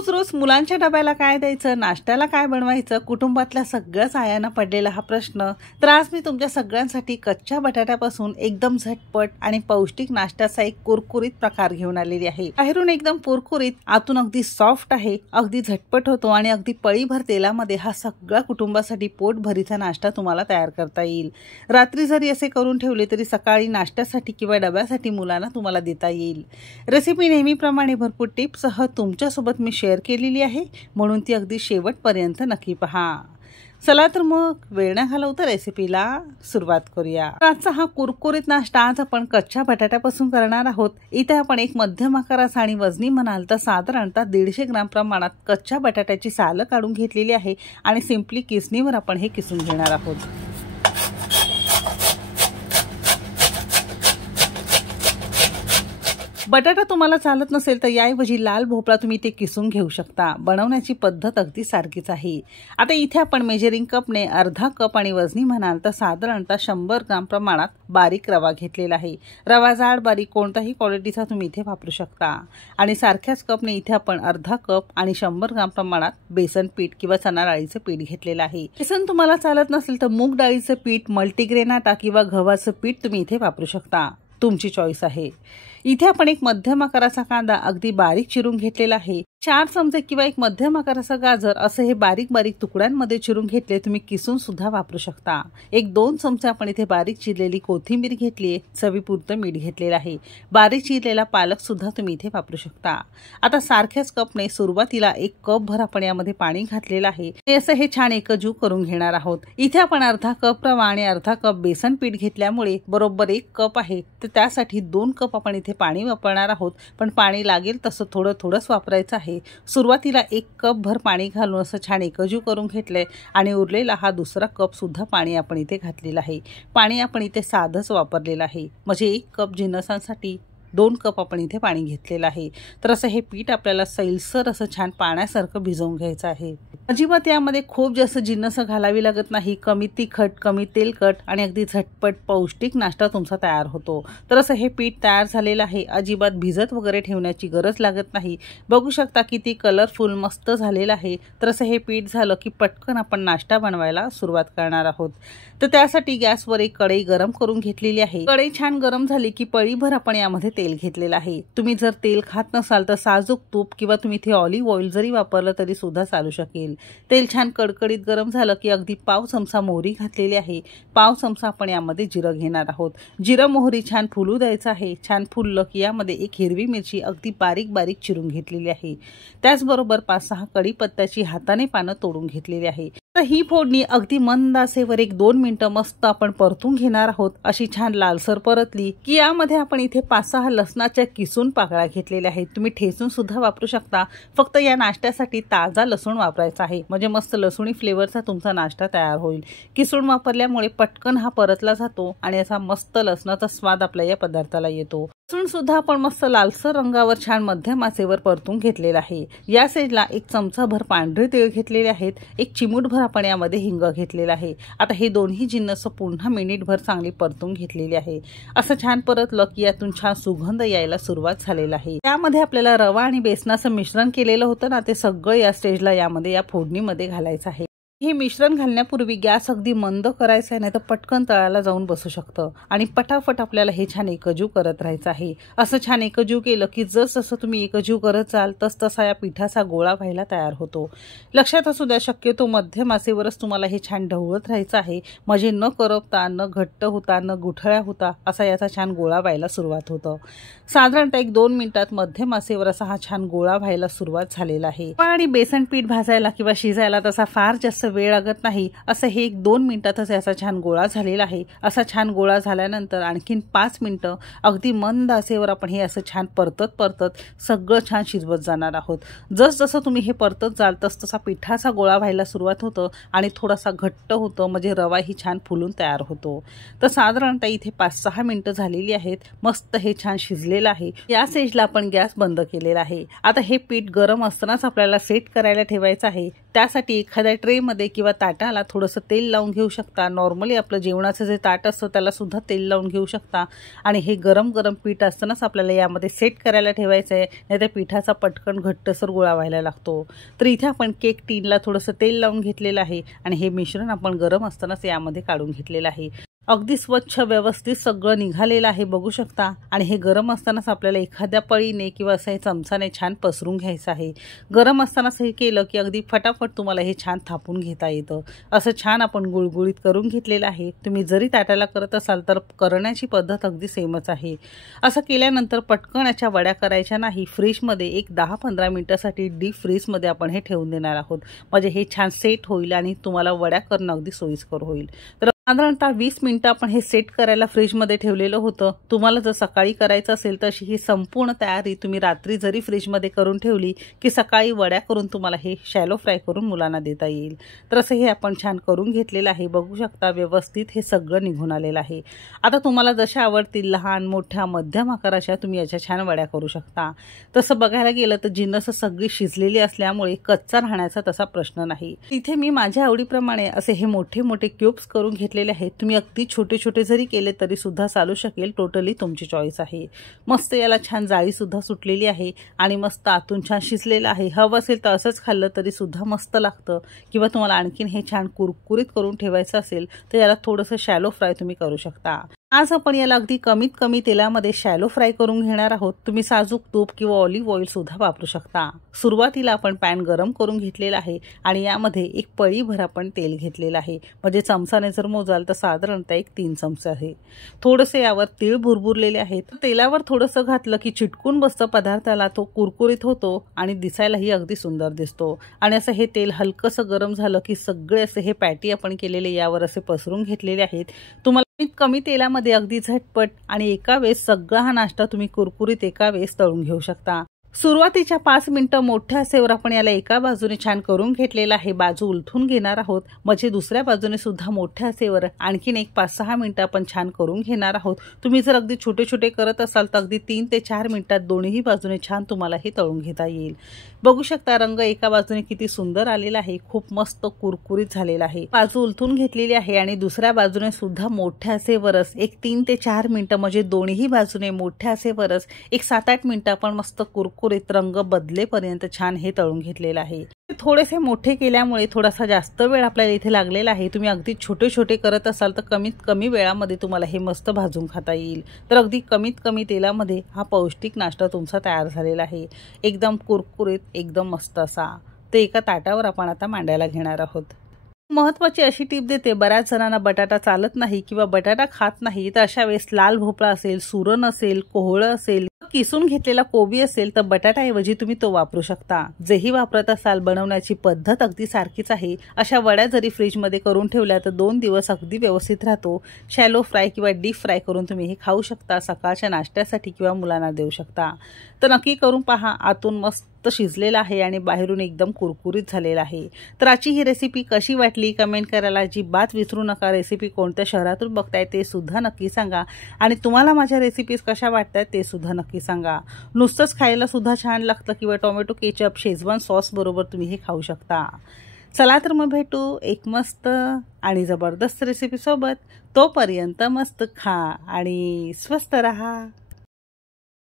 रोज रोज मुलांच्या डब्याला काय द्यायचं, नाश्त्याला काय बनवायचं, कुटुंबातल्या सगळ्याच आयांना पडलेला हा प्रश्न. तर आज मी तुमच्या सगळ्यांसाठी कच्च्या बटाट्यापासून एकदम झटपट आणि पौष्टिक नाश्त्याचा एक कुरकुरीत प्रकार घेऊन आलेली आहे. बाहेरून एकदम कुरकुरीत, आतून अगदी सॉफ्ट आहे, अगदी झटपट होतो आणि अगदी पळीभर तेलामध्ये हा सगळा कुटुंबासाठी पोटभरीचा नाश्ता तुम्हाला तयार करता येईल. रात्री जरी असे करून ठेवले तरी सकाळी नाश्त्यासाठी किंवा डब्यासाठी मुलांना तुम्हाला देता येईल. रेसिपी नेहमीप्रमाणे भरपूर टिप्ससह तुमच्यासोबत मी शेअर केलेली आहे, म्हणून ती अगदी शेवटपर्यंत नक्की पहा. चला तर मग वेळ न घालवता रेसिपीला सुरुवात करूया. आजचा हा कुरकुरीत नाश्ता आज आपण कच्च्या बटाट्यापासून करणार आहोत. इथे आपण एक मध्यम आकाराचा आणि वजनी म्हणाल तर साधारणतः 150 ग्राम प्रमाणात कच्च्या बटाट्याची सालं काढून घेतलेली आहे आणि सिंपली किसणीवर आपण हे किसून घेणार आहोत. बटाटा तुम्हाला चालत नसेल तर याऐवजी लाल भोपळा तुम्ही ते किसून घेऊ शकता. बनवण्याची पद्धत अगदी सारखीच आहे. आता इथे आपण मेजरिंग कपने अर्धा कप आणि वजनी म्हणाल तर साधारणतः 100 ग्राम प्रमाणात बारीक रवा घेतलेला आहे. रवा जाड बारीक कोणताही क्वालिटीचा तुम्ही इथे वापरू शकता. आणि सारख्याच कपने इथे आपण अर्धा कप आणि 100 ग्राम प्रमाणात बेसन पीठ किंवा चणा डाळीचं पीठ घेतलेलं आहे. बेसन तुम्हाला चालत नसेल तर मूग डाळीचं पीठ, मल्टीग्रेन आटा किंवा गव्हाचं पीठ तुम्ही इथे वापरू शकता. तुमची चॉईस आहे. इथे आपण एक मध्यम आकाराचा कांदा अगदी बारीक चिरून घेतलेला आहे. 4 चमचे किंवा एक मध्यम आकाराचा गाजर असे हे बारीक बारीक तुकड्यांमध्ये चिरून घेतले, तुम्ही किसून सुद्धा वापरू शकता. 1-2 चमचे आपण इथे बारीक चिरलेली कोथिंबीर घेतली, चवीपुरतं मीठ घेतलेलं आहे. बारीक चिरलेला पालक सुद्धा तुम्ही इथे वापरू शकता. आता सारख्याच कपने सुरुवातीला 1 कप भर आपण यामध्ये पाणी घातलेलं आहे. असं हे छान एकजीव करून घेणार आहोत. इथे आपण अर्धा कप रवा आणि अर्धा कप बेसन पीठ घेतल्यामुळे बरोबर 1 कप आहे, तर त्यासाठी 2 कप आपण इथे पाणी वापरणार आहोत. पण पाणी लागेल तसं थोडं थोडंच वापरायचं आहे. सुरुवातीला 1 कप भर पाणी घालून असं छान एकजीव करून घेतलंय आणि उरलेला हा दुसरा कप सुद्धा पाणी आपण इथे घातलेलं आहे. पाणी आपण इथे साधंच वापरलेलं आहे, म्हणजे 1 कप जिन्नसांसाठी 2 कप आपण इथे पाणी घेतलेलं आहे. तर असं हे पीठ आपल्याला सैलसर असं छान पाण्यासारखं भिजवून घ्यायचं आहे. अजिबात यामध्ये खूप जास्त जिन्नस घालावी लागत नाही. कमी तिखट, कमी तेलकट आणि अगदी झटपट पौष्टिक नाश्ता तुमचा तयार होतो. तर असं हे पीठ तयार झालेलं आहे. अजिबात भिजत वगैरे ठेवण्याची गरज लागत नाही. बघू शकता किती कलरफुल मस्त झालेलं आहे. तर असं हे पीठ झालं की पटकन आपण नाश्ता बनवायला सुरुवात करणार आहोत. तर त्यासाठी गॅसवर एक कढई गरम करून घेतलेली आहे. कढई छान गरम झाली की पळीभर आपण यामध्ये तेल घेतलेलं आहे. तुम्ही जर तेल खात नसाल तर साजूक तूप किंवा तुम्ही इथे ऑलिव्ह ऑइल जरी वापरलं तरी सुद्धा चालू शकेल. तेल छान कडकडीत गरम झालं की अगदी पाव चमचा मोहरी घातलेली आहे. पाव चमचा आपण यामध्ये जिरं घेणार आहोत. जिरं मोहरी छान फुलू द्यायचं आहे. छान फुललं की यामध्ये 1 हिरवी मिरची अगदी बारीक बारीक चिरून घेतलेली आहे. त्याचबरोबर 5-6 कढीपत्त्याची हाताने पानं तोडून घेतलेली आहे. तर ही फोडणी अगदी मंद आचेवर 1-2 मिनिटं मस्त आपण परतून घेणार आहोत. अशी छान लालसर परतली की यामध्ये आपण इथे 5-6 लसणाच्या किसून पाकळ्या घेतलेल्या आहेत. तुम्ही ठेचून सुद्धा वापरू शकता. फक्त या नाश्त्यासाठी ताजा लसूण वापरायचा आहे, म्हणजे मस्त लसूणी फ्लेवरचा तुमचा नाश्ता तयार होईल. किसून वापरल्यामुळे पटकन हा परतला जातो आणि असा मस्त लसणाचा स्वाद आपल्या या पदार्थाला येतो. लसूण सुद्धा आपण मस्त लालसर रंगावर छान मध्यम आचेवर परतून घेतलेला आहे. या साईडला 1 चमचा भर पांढरे तीळ घेतलेले आहेत. 1 चिमूटभर आपण यामध्ये हिंग घेतलेला आहे. आता हे दोन्ही जिन्नस पुन्हा मिनिटभर चांगली परतून घेतलेली आहे. असं छान परतलं की यातून छान सुगंध यायला सुरुवात झालेला आहे. त्यामध्ये आपल्याला रवा आणि बेसनाचं मिश्रण केलेलं होतं ना, ते सगळं या स्टेजला यामध्ये या फोडणीमध्ये घालायचं आहे. हे मिश्रण घालण्यापूर्वी गॅस अगदी मंद करायचा आहे, नाही तर पटकन तळाला जाऊन बसू शकतं आणि पटापट आपल्याला हे छान एकजीव करत राहायचं आहे. असं छान एकजीव केलं की जसं तुम्ही एकजीव करत जाल तसा या पिठाचा गोळा व्हायला तयार होतो. लक्षात असू द्या, शक्यतो मध्यम आचेवरच तुम्हाला हे छान ढवळत राहायचं आहे, म्हणजे न करपता, न घट्ट होता, न गुठळ्या होता असा याचा छान गोळा व्हायला सुरुवात होतं. साधारणतः 1-2 मिनिटात मध्यम आचेवर असा हा छान गोळा व्हायला सुरुवात झालेला आहे. आणि बेसन पीठ भाजायला किंवा शिजायला तसा फार जास्त वेळ लागत नाही. असं हे 1-2 मिनिटातच याचा छान गोळा झालेला आहे. असा छान गोळा झाल्यानंतर आणखीन 5 मिनिटं अगदी मंद आचेवर आपण हे असं छान परतत सगळं छान शिजवत जाणार आहोत. जसं तुम्ही हे परतत जाल तसा पिठाचा गोळा व्हायला सुरुवात होतं आणि थोडासा घट्ट होतं, म्हणजे रवा ही छान फुलून तयार होतो. तर साधारणतः इथे 5-6 मिनिटं झालेली आहेत. मस्त हे छान शिजलेलं आहे. या स्टेजला आपण गॅस बंद केलेला आहे. आता हे पीठ गरम असतानाच आपल्याला सेट करायला ठेवायचं आहे. त्यासाठी एखाद्या ट्रेमध्ये प्लेटमध्ये किंवा ताटाला थोडंसं तेल लावून घेऊ शकता। नॉर्मली आपलं जेवणाचं जे ताट असतं त्याला सुद्धा तेल लावून घेऊ शकता आणि हे गरम गरम पीठ असतानाच आपल्याला यामध्ये सेट करायला ठेवायचं आहे, नाही तर पिठाचा पटकन घट्टसर गोळा व्हायला लागतो। तर इथे आपण केक टीनला थोडंसं तेल लावून घेतलेलं आहे आणि हे मिश्रण आपण गरम असतानाच यामध्ये काढून घेतलेलं आहे। अगदी स्वच्छ व्यवस्थित सगळं निघालेलं आहे बघू शकता। आणि हे गरम असतानाच आपल्याला एखाद्या पळीने किंवा असं चमचाने छान पसरून घ्यायचं आहे। गरम असतानाच हे केलं की अगदी फटाफट तुम्हाला हे छान थापून घेता येतं। असं छान आपण गुळगुळीत करून घेतलेलं आहे। तुम्ही जरी ताटाला करत असाल तर करण्याची पद्धत अगदी सेमच आहे। असं केल्यानंतर पटकन याच्या वड्या करायच्या नाही, फ्रीजमध्ये एक 10-15 मिनिटासाठी डीप फ्रीजमध्ये आपण हे ठेवून देणार आहोत, म्हणजे हे छान सेट होईल आणि तुम्हाला वड्या करणं अगदी सोयीस्कर होईल। तर साधारणतः 20 मिनिटं आपण हे सेट करायला फ्रीजमध्ये ठेवलेलं होतं। तुम्हाला जर सकाळी करायचं असेल तर ही संपूर्ण तयारी तुम्ही रात्री जरी फ्रीजमध्ये करून ठेवली की सकाळी वड्या करून तुम्हाला हे शॅलो फ्राय करून मुलांना देता येईल। तर असं हे आपण छान करून घेतलेलं आहे बघू शकता। व्यवस्थित हे सगळं निघून आलेलं आहे। आता तुम्हाला जशा आवडतील लहान मोठ्या मध्यम आकाराच्या तुम्ही याच्या छान वड्या करू शकता। तसं बघायला गेलं तर जिन्नस सगळी शिजलेली असल्यामुळे कच्चा राहण्याचा तसा प्रश्न नाही। इथे मी माझ्या आवडीप्रमाणे असे हे मोठे मोठे क्यूब्स करून घेतलेले आहेत। तुम्ही अगदी छोटे छोटे जरी केले तरी सुद्धा चालू शकेल, टोटली तुमची चॉईस आहे। मस्त याला छान जाळी सुद्धा सुटलेली आहे आणि मस्त आतून छान शिजलेलं आहे। हवं असेल तर असंच खाल्लं तरी सुद्धा मस्त लागतं, किंवा तुम्हाला आणखीन हे छान कुरकुरीत करून ठेवायचं असेल तर याला थोडंसं शॅलो फ्राय तुम्ही करू शकता। आज आपण याला अगदी कमीत कमी तेलामध्ये शॅलो फ्राय करून घेणार आहोत। तुम्ही साजूक तूप किंवा ऑलिव्ह ऑइल सुद्धा वापरू शकता। सुरुवातीला आपण पॅन गरम करून घेतलेला आहे आणि यामध्ये एक पळीभर आपण तेल घेतलेलं आहे, म्हणजे चमचाने जर मोजाल तर साधारणतः एक 3 चमचे आहे। थोडेसे यावर तीळ भुरभुरलेले आहेत। तेलावर थोडंसं घातलं की चिटकून बसतं पदार्थाला, तो कुरकुरीत होतो आणि दिसायलाही अगदी सुंदर दिसतो। आणि असं हे तेल हलकंसं गरम झालं की सगळे असे हे पॅटी आपण केलेले यावर असे पसरून घेतलेले आहेत। तुम्हाला कमी तेलामध्ये अगदी झटपट आणि एका वेळेस सगळा हा नाश्ता तुम्ही कुरकुरीत एका वेळेस तळून घेऊ शकता। सुरुवातीच्या 5 मिनिटं मोठ्या आचेवर आपण याला एका बाजूने छान करून घेतलेला आहे, बाजू उलथून घेणार आहोत, म्हणजे दुसऱ्या बाजूने सुद्धा मोठ्या आचेवर आणखीन एक 5-6 मिनिटं आपण छान करून घेणार आहोत। तुम्ही जर अगदी छोटे छोटे करत असाल तर अगदी 3 ते 4 मिनिटात दोन्ही बाजूने छान तुम्हाला हे तळून घेता येईल। बघू शकता रंग एका बाजूने किती सुंदर आलेला आहे, खूप मस्त कुरकुरीत झालेला आहे। बाजू उलथून घेतलेली आहे आणि दुसऱ्या बाजूने सुद्धा मोठ्या आचेवरच एक 3 ते 4 मिनिटं, म्हणजे दोन्ही बाजूने मोठ्या आचेवरच एक 7-8 मिनिटं आपण मस्त कुरकुरीत रंग बदलेपर्यंत छान हे तळून घेतलेलं आहे। थोडेसे मोठे केल्यामुळे थोडासा जास्त वेळ आपल्याला इथे लागलेला आहे। तुम्ही अगदी छोटे छोटे करत असाल तर कमीत कमी वेळामध्ये तुम्हाला हे मस्त भाजून खाता येईल। तर अगदी कमीत कमी तेलामध्ये हा पौष्टिक नाश्ता तुमचा तयार झालेला आहे, एकदम कुरकुरीत, एकदम मस्त असा। ते एका ताटावर आपण आता मांडायला घेणार आहोत। महत्त्वाची अशी टीप देते, बऱ्याच जणांना बटाटा चालत नाही किंवा बटाटा खात नाही, तर अशा वेळेस लाल भोपळा असेल, सुरण असेल, कोहळं असेल, किसून घेतलेला कोबी असेल तर बटाटाऐवजी तुम्ही तो वापरू शकता। जेही वापरत असाल बनवण्याची पद्धत अगदी सारखीच आहे। अशा वड्या जरी फ्रीजमध्ये करून ठेवल्या तर 2 दिवस अगदी व्यवस्थित राहतो। शॅलो फ्राय किंवा डीप फ्राय करून तुम्ही हे खाऊ शकता, सकाळच्या नाश्त्यासाठी किंवा मुलांना देऊ शकता। तर नक्की करून पहा, आतून मस्त शिजलेला आहे आणि बाहेरून एकदम कुरकुरीत झालेला आहे। तर आजची ही रेसिपी कशी वाटली कमेंट करायला अजिबात विसरू नका। रेसिपी कोणत्या शहरातून बघताय ते सुद्धा नक्की सांगा आणि तुम्हाला माझ्या रेसिपीज कशा वाटतात ते सुद्धा नक्की सांगा। नुसतंच खायला सुद्धा छान लागतं किंवा टोमॅटो केचप शेजवान सॉस बरोबर तुम्ही हे खाऊ शकता। चला तर मग भेटू एक मस्त आणि जबरदस्त रेसिपी सोबत। तोपर्यंत मस्त खा आणि स्वस्त रहा।